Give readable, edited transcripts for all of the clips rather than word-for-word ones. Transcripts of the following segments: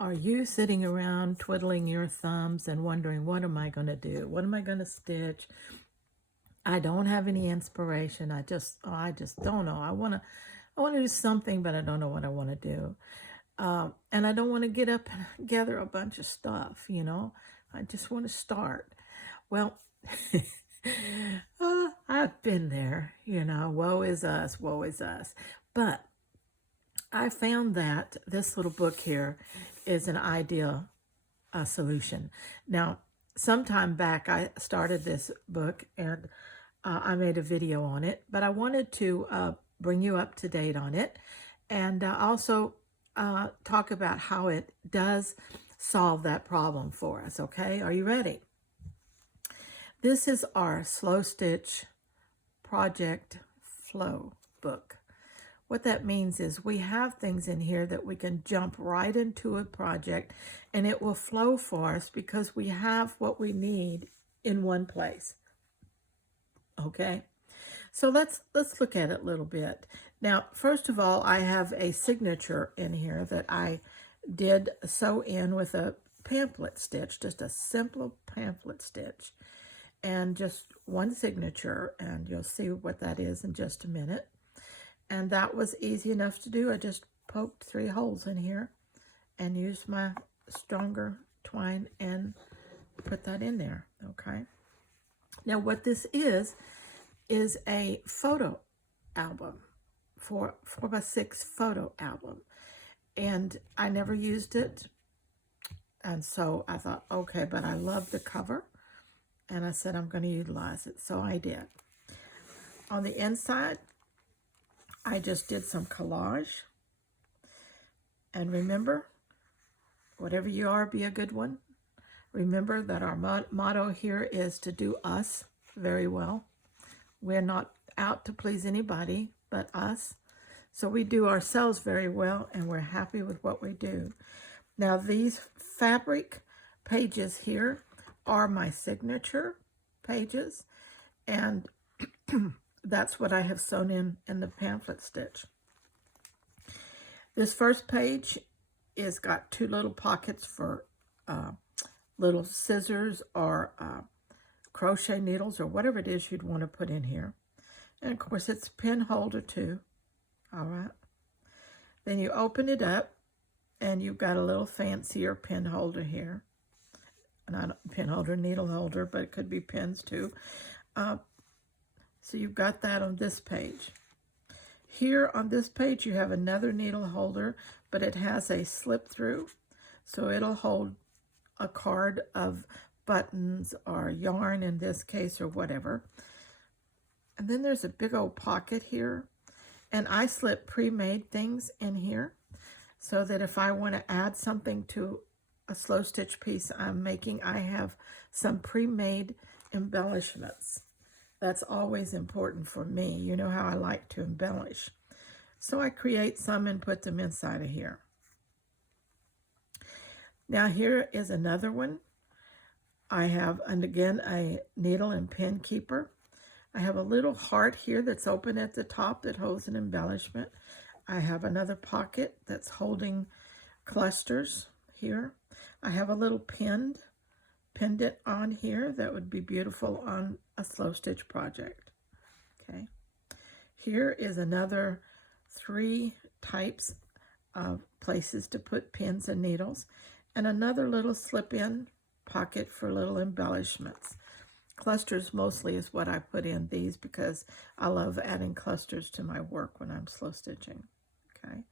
Are you sitting around twiddling your thumbs and wondering, what am I going to do? What am I going to stitch? I don't have any inspiration. I just don't know. I want to do something, but I don't know what I want to do. And I don't want to get up and gather a bunch of stuff, you know. I just want to start. Well, I've been there, you know. Woe is us, woe is us. But I found that this little book here is an ideal solution. Now, sometime back, I started this book and I made a video on it, but I wanted to bring you up to date on it and also talk about how it does solve that problem for us. Okay, are you ready? This is our Slow Stitch Project Flow book. What that means is we have things in here that we can jump right into a project and it will flow for us because we have what we need in one place. Okay, so let's look at it a little bit. Now, first of all, I have a signature in here that I did sew in with a pamphlet stitch, just a simple pamphlet stitch, and just one signature, and you'll see what that is in just a minute. And that was easy enough to do. I just poked 3 holes in here and used my stronger twine and put that in there, okay? Now what this is a photo album, 4x6 photo album. And I never used it. And so I thought, okay, but I love the cover. And I said, I'm going to utilize it. So I did. On the inside, I just did some collage. And remember, whatever you are, be a good one. Remember that our motto here is to do us very well. We're not out to please anybody but us. So we do ourselves very well, and we're happy with what we do. Now, these fabric pages here are my signature pages, and that's what I have sewn in the pamphlet stitch. This first page is got 2 little pockets for little scissors or crochet needles or whatever it is you'd want to put in here. And of course it's a pin holder too. All right. Then you open it up and you've got a little fancier pin holder here. Not a pin holder, needle holder, but it could be pins too. So you've got that on this page. Here on this page you have another needle holder, but it has a slip through. So it'll hold a card of buttons or yarn in this case or whatever. And then there's a big old pocket here. And I slip pre-made things in here so that if I want to add something to a slow stitch piece I'm making, I have some pre-made embellishments. That's always important for me. You know how I like to embellish. So I create some and put them inside of here. Now here is another one. I have, and again, a needle and pin keeper. I have a little heart here that's open at the top that holds an embellishment. I have another pocket that's holding clusters here. I have a little pendant on here that would be beautiful on a slow stitch project. Okay. Here is another 3 types of places to put pins and needles, and another little slip-in pocket for little embellishments. Clusters mostly is what I put in these because I love adding clusters to my work when I'm slow stitching. Okay.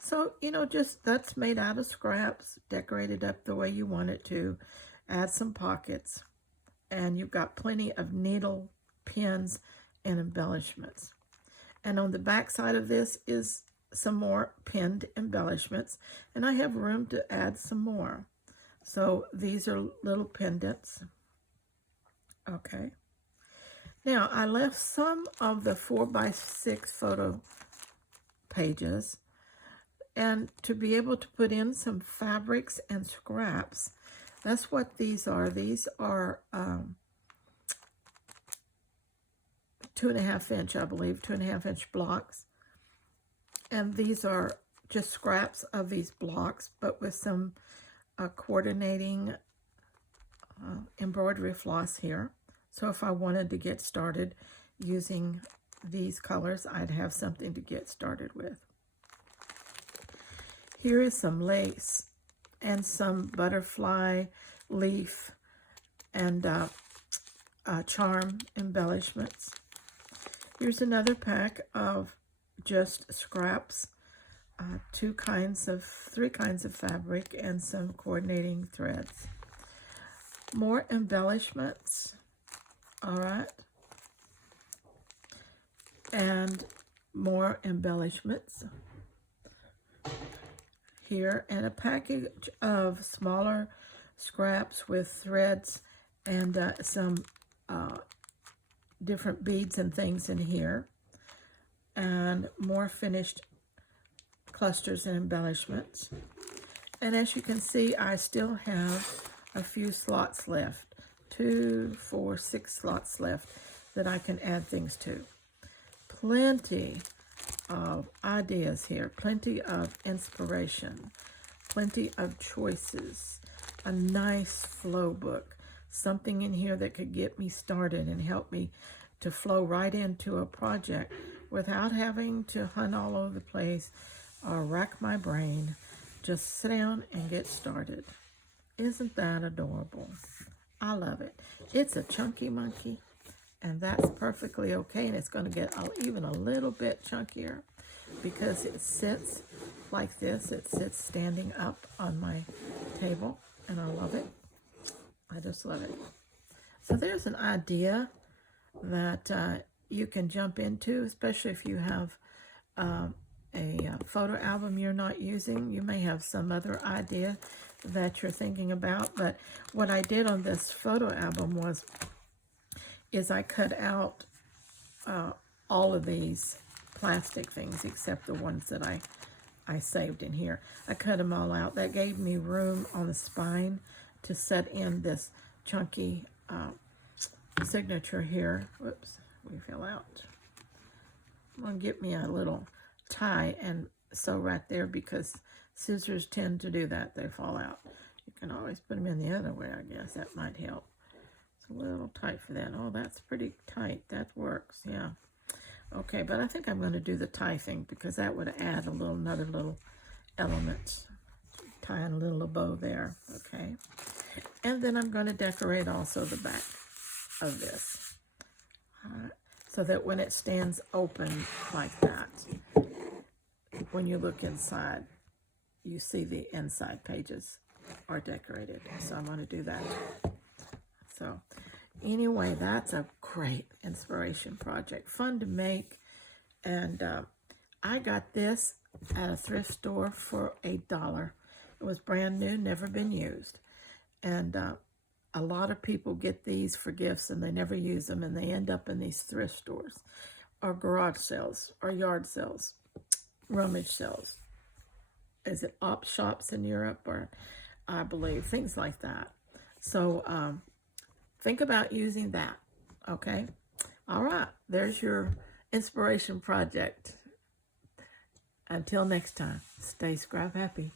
So, you know, just that's made out of scraps, decorated up the way you want it to. Add some pockets, and you've got plenty of needle, pins, and embellishments. And on the back side of this is some more pinned embellishments, and I have room to add some more. So these are little pendants. Okay. Now, I left some of the 4x6 photo pages, and to be able to put in some fabrics and scraps. That's what these are. These are 2.5 inch, I believe, 2.5 inch blocks. And these are just scraps of these blocks, but with some coordinating embroidery floss here. So if I wanted to get started using these colors, I'd have something to get started with. Here is some lace and some butterfly leaf and charm embellishments. Here's another pack of just scraps, three kinds of fabric and some coordinating threads. More embellishments, all right, and more embellishments here, and a package of smaller scraps with threads and some different beads and things in here, and more finished clusters and embellishments. And as you can see, I still have a few slots left, 2, 4, 6 slots left that I can add things to. Plenty of ideas here, plenty of inspiration, plenty of choices, a nice flow book, something in here that could get me started and help me to flow right into a project without having to hunt all over the place or rack my brain. Just sit down and get started. Isn't that adorable? I love it. It's a chunky monkey, and that's perfectly okay, and it's going to get even a little bit chunkier because it sits like this. It sits standing up on my table, and I love it. I just love it. So there's an idea that you can jump into, especially if you have a photo album you're not using. You may have some other idea that you're thinking about, but what I did on this photo album is I cut out all of these plastic things except the ones that I saved in here. I cut them all out. That gave me room on the spine to set in this chunky signature here. Whoops, we fell out. I'm going to get me a little tie and sew right there because scissors tend to do that. They fall out. You can always put them in the other way, I guess. That might help. It's a little tight for that. Oh, that's pretty tight. That works, yeah. Okay, but I think I'm going to do the tie thing because that would add another little element. Tying a little bow there, okay. And then I'm going to decorate also the back of this. So that when it stands open like that, when you look inside, you see the inside pages are decorated. So I'm going to do that. So anyway, that's a great inspiration project. Fun to make. And I got this at a thrift store for $1. It was brand new, never been used. And a lot of people get these for gifts and they never use them, and they end up in these thrift stores or garage sales or yard sales, rummage sales. Is it op shops in Europe, or I believe things like that. So think about using that, okay? All right, there's your inspiration project. Until next time, stay scrap happy.